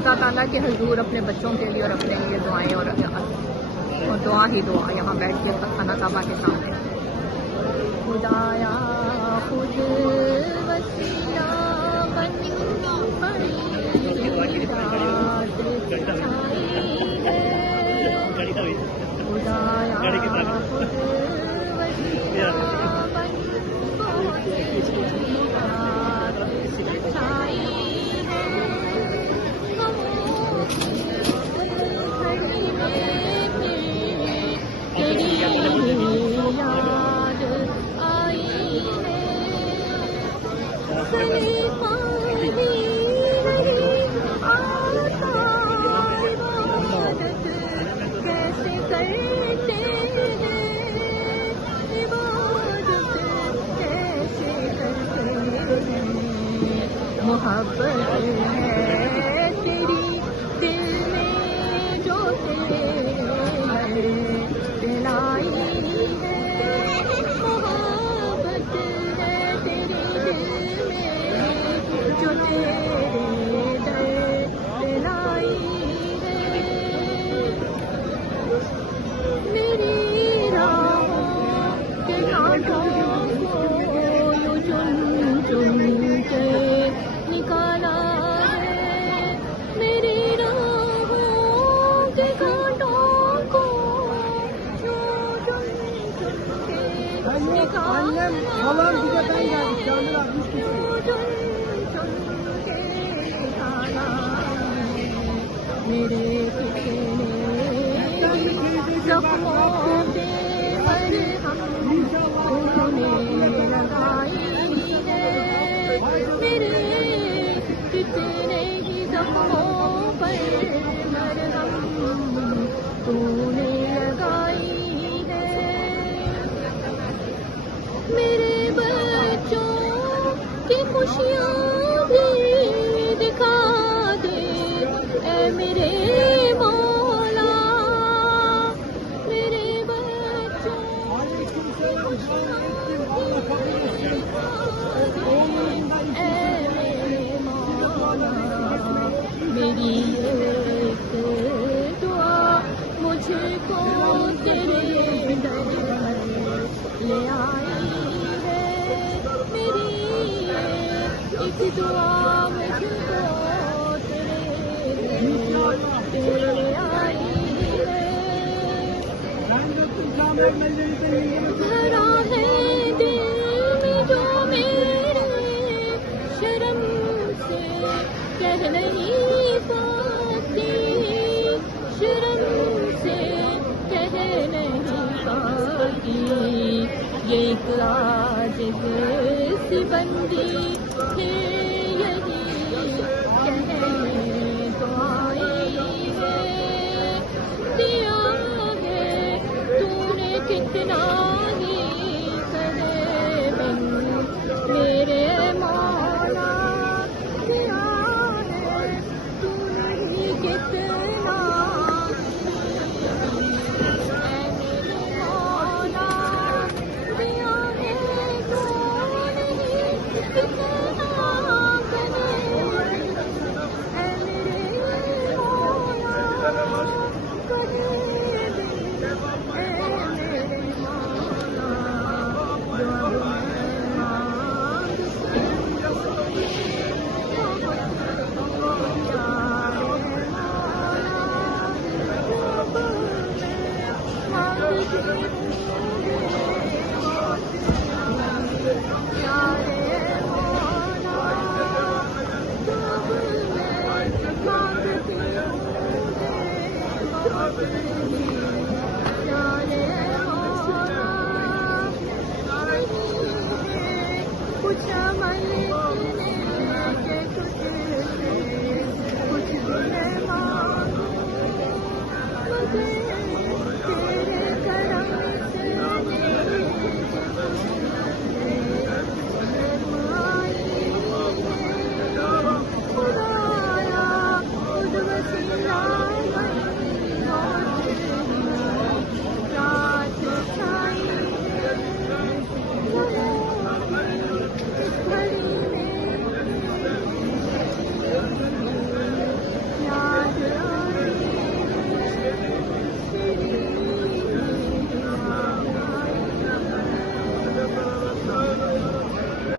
خدا تعالیٰ کے حضور اپنے بچوں کے لیے اور اپنے لیے دعائیں اور دعا ہی دعا یہاں بیٹھ کے خانہ کعبہ کے سامنے. خدایا خود وسیلہ بن پڑی رات سچائی ہے. خدایا خود وسیلہ بن پڑی رات سچائی ہے. تیری یاد آئی ہے. عبادت کیسے کرتے ہیں, عبادت کیسے کرتے ہیں. محبت ہے تیری دل میں جو تیرے دلائی ہے. محبت ہے تیری دل میں جو تیرے دلائی ہے. میری راہوں کے کانٹوں کو یوں چن چن کے نکالا ہے. میری راہوں کے کانٹوں کو یوں چن چن کے نکالا ہے. یوں چن چن کے نکالا ہے. میرے کتنے زخموں پہ مرہم تو نے لگائی ہے. میرے کتنے ہی زخموں پر مرہم تو نے لگائی ہے. میرے بچوں کی خوشیاں بھی دکھا دے اے میرے مولا. میرے بچوں کی خوشیاں بھی دکھا دے اے میرے مولا. میری ایک دعا مجھ کو تیرے در لے آئی ہے. میری ایک دعا مجھ کو تیرے لے آئی ہے. بھرا ہے دل میں جو میرے شرم سے کہہ نہیں پاتی. شرم سے کہہ نہیں پاتی. یہ ایک عاجز سی بندی ہے یہی کہنے تو آئی ہے. دیا ہے تو نے کتنا ہی کرے بن میرے مولا. دیا ہے تو نے کتنا